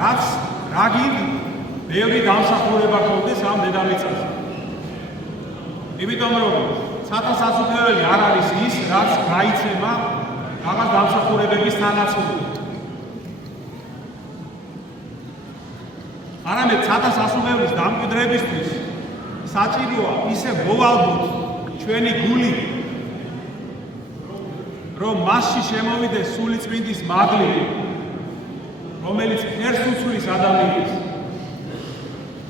რაც რაგით ბევრი დამსახურება ქონდეს ამ დედამიწაზე. იმიტომ რომ სათასაცუქებელი არ არის ის, რაც გაიცემა რაღაც დამსახურებების თანაცვლოდ. არამედ სათასაცუქებლის დამკვიდრებისთვის საჭიროა ისე მოვალბოთ ჩვენი გული, რომ მასში შემოვიდეს სულიწმინდის მადლი, რომელიც ფერს უცვლის ადამიანს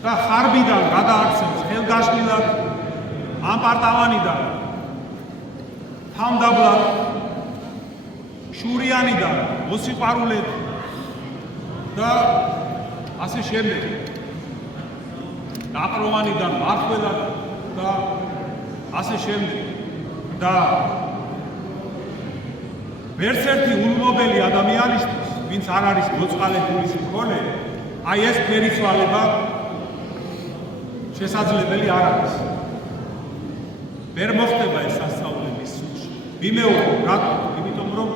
და ხარბიდან გადააქცევს ხელგაშლილად, ამპარტავანიდან თამდაბლად, შურიანიდან მოსიყვარულედ და ასე შემდეგ. დაპროვანიდან მართლად და ასე შემდეგ. და ვერც ერთი ულმობელი ადამიანისთვის, ვინც არ არის მოწყალებული მქონე, აი ეს ფერიცვალება შესაძლებელი არ არის. ვერ მოხდება ეს სასწაულების სულში. ვიმეორო, რატო? იმიტომ რომ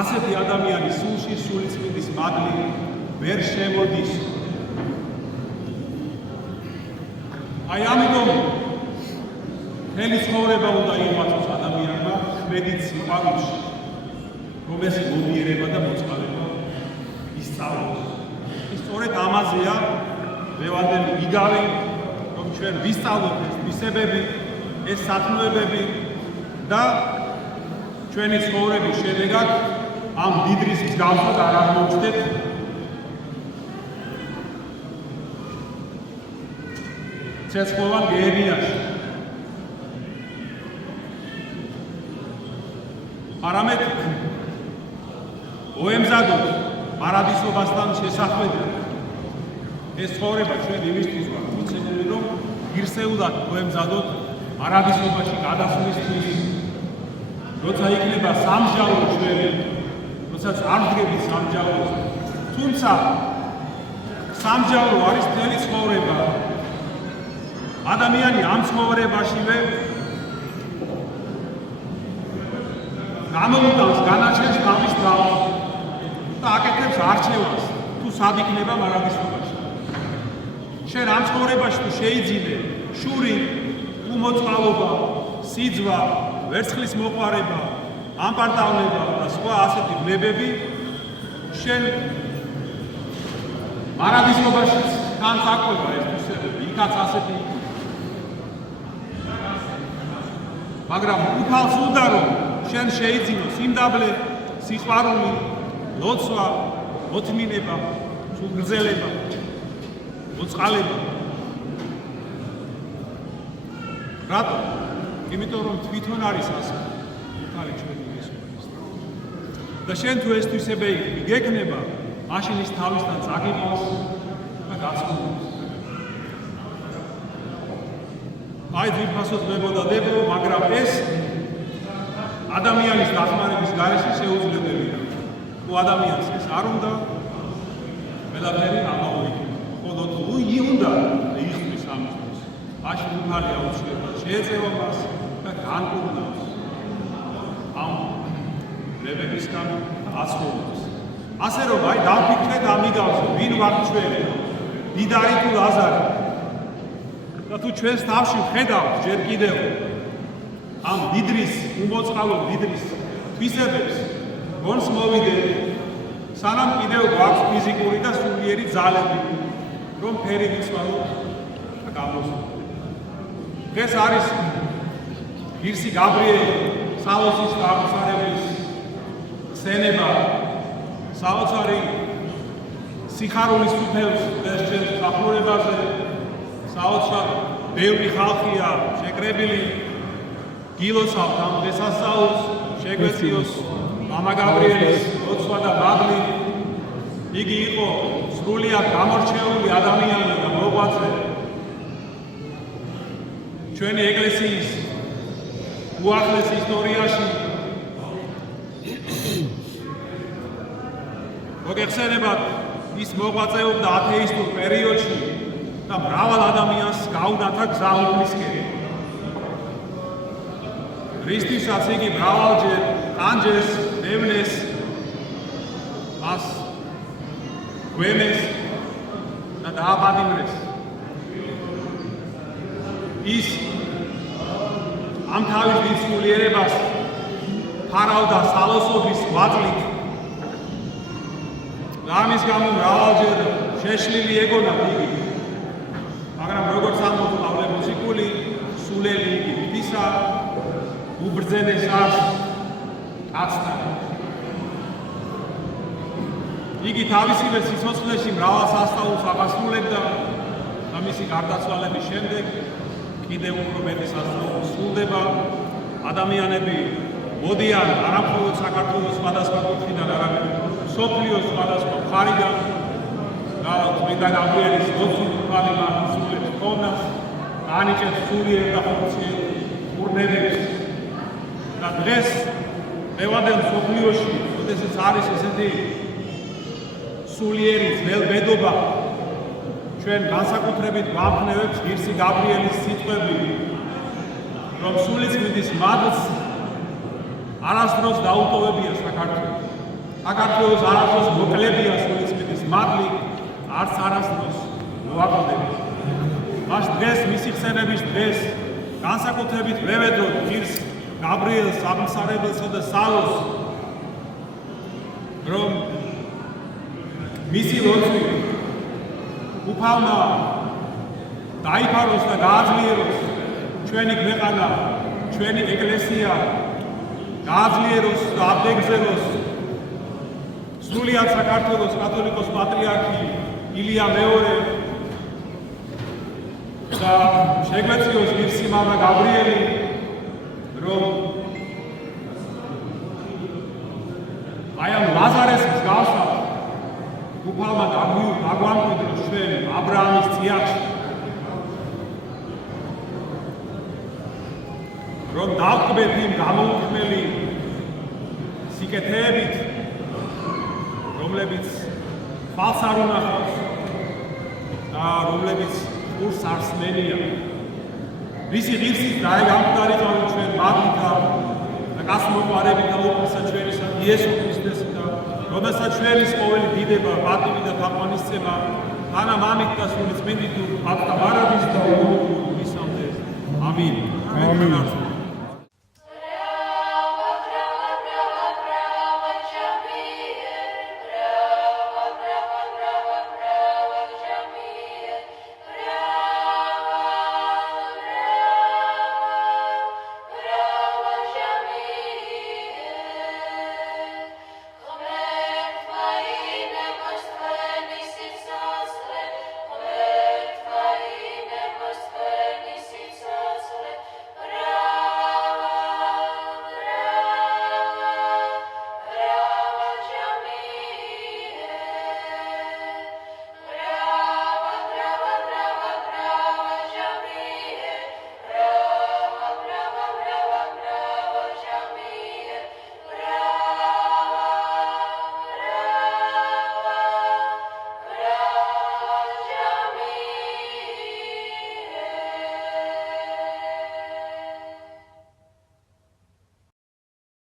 ასეთი ადამიანის სულში სულიწმინდის მადლი ვერ შემოდის. აი ამიტომ მთელი ცხოვრება უნდა იმართოს ადამიანმა ქმედით სიყვარულში, რომ ეს მოდიერება და მოწყალება ისწავლოს. სწორედ ამაზეა დღევანდელი იგავი, რომ ჩვენ ვისწავლოთ ეს თვისებები, ეს სათნოებები და ჩვენი ცხოვრების შედეგად ამ დიდრის მსგავსად არ აღმოჩნდეთ ცეცხლოვან გეენიაში. არამედ მოემზადოთ პარადისობასთან შესახვედრად. ეს ცხოვრება ჩვენ იმისთვის ვართ მოცემული, რომ ღირსეულად მოემზადოთ პარადისობაში გადასვლისთვის. როცა იქნება სამჟავო ჩვენი, როცა არ დგებით სამჟავოზე. თუმცა სამჟავო არის მთელი ცხოვრება. ადამიანი ამ ცხოვრებაშივე გამოუტანს განაჩენს თავის თავს და აკეთებს არჩევანს, თუ სად იქნება პარადისობაში. შენ ამ ცხოვრებაში თუ შეიძინე შური, უმოწყალობა, სიძვა, ვერცხლის მოყვარება, ამპარტავნება და სხვა ასეთი ბნებები, შენ პარადისობაში თან დაყვება ეს თვისებები, იქაც ასეთი. მაგრამ უფალს უნდა რომ შენ შეიძინო სიმდაბლე, სიყვარული, ლოცვა, მოთმინება, სულგრძელება, მოწყალება. რატო? იმიტომ რომ თვითონ არის ასე უფალი ჩვენი იესო ქრისტე. და შენ თუ ეს თვისებები გეკნება, მაშინ ის თავისთან წაგიყვანს და გაცნობებს. აი ძვირფასობდებოდა დებო, მაგრამ ეს ადამიანის დახმარების გარეშე შეუძლებელია. თუ ადამიანს ეს არ უნდა, ყველაფერი ამაოიქნება. ხოლო თუ უნდა იხსნის ამისთვის, მაშინ უფალი აუცილებლად შეეწევა მას და განკურნავს ამ ლებებისგან აცხოვრებს. ასე რომ აი დავფიქრეთ ამიგავზე, ვინ ვართ ჩვენ, დიდარი თუ ლაზარი. და თუ ჩვენს თავში ვხედავთ ჯერ კიდევ ამ დიდრის, უმოწყალო დიდრის თვისებებს, გონს მოვიდეთ, სანამ კიდევ გვაქვს ფიზიკური და სულიერი ძალები, რომ ფერი ვიცვალოთ და გამოსვლოთ. დღეს არის ღირსი გაბრიელი, საოცრის აღმსარებლის სცენება, საოცარი სიხარულის უფელს დღეს ჩვენს დახურებაზე. საოცრად ბევრი ხალხია შეკრებილი, გილოცავთ ამ დღესასწაულს, შეგვეციოს მამა გაბრიელის ლოცვა და მადლი. იგი იყო სრულიად გამორჩეული ადამიანი და მოღვაწე. ჩვენი ეკლესიის უახლეს ისტორიაში მოგეხსენებათ, ის მოღვაწეობდა ათეისტურ პერიოდში და მრავალ ადამიანს გაუნათა გზა უფლისკენ. ქრისტესაც იგი მრავალჯერ ტანჯეს, ნევნეს, მას გვემეს დააბადინრეს ის ამ თავის დიდ სულიერებას ფარავდა სალოსობის ღვაწლით და ამის გამო მრავალჯერ შეშლილი ეგონა იგი, მაგრამ როგორც ამბობს პავლე მუსიკული სულელი იგი ღვთისა უბრძენეს არს კაცთან. იგი თავისივე სიცოცხლეში მრავალ სასწაულს აღასრულებდა და მისი გარდაცვალების შემდეგ კიდევ უფრო მეტი სასწაული სრულდება. ადამიანები მოდიან არა მხოლოდ საქართველოს სხვადასხვა კუთხიდან, არამედ მსოფლიოს სხვადასხვა მხარიდან და წმინდა გაბრიელის მოციქული მან სულებს ქონას ანიჭებს სულიერ და ხორციელ ურნებებს და დღეს მევადელ მსოფლიოში, როდესაც არის ესეთი სულიერი ძველბედობა, ჩვენ განსაკუთრებით გვამხნევებს ღირსი გაბრიელის სიტყვები, რომ სულიწმინდის მადლს არასდროს დაუტოვებია საქართველოს. საქართველოს არასდროს მოკლებია სულიწმინდის მადლი, არც არასდროს მოაკლდება. მას დღეს მისი ხსენების დღეს განსაკუთრებით ვევედროთ ღირს გაბრიელს, აღმსარებელსა და სალოს, რომ მისი ლოცვი უფალმა დაიფაროს და გააძლიეროს ჩვენი ქვეყანა, ჩვენი ეკლესია, გააძლიეროს და აბდეგზელოს სრულიად საქართველოს კათოლიკოს პატრიარქი ილია მეორე და შეგვეციოს ღირსი მამა გაბრიელი, რომ აი ამ ლაზარეს მსგავსად უფალმა დაგვამკვიდროს ჩვენ აბრაამის წიაღში, რომ დავტკბეთ იმ გამოუქმნელი სიკეთეებით, რომლებიც ხვალს არ უნახავს და რომლებიც ყურს არ სმენია. მისი ღირსით დაეგამკვდარიყავით ჩვენ მადლითა და გასმოყვარებითა უფლისა ჩვენისა იესო ქრისტესა, რომელსაც ჩვენის ყოველი დიდება, პატივი და თაყვანისცემა თანა მამით და სული წმინდით პაპთა მარადის და მისამდე. ამინ.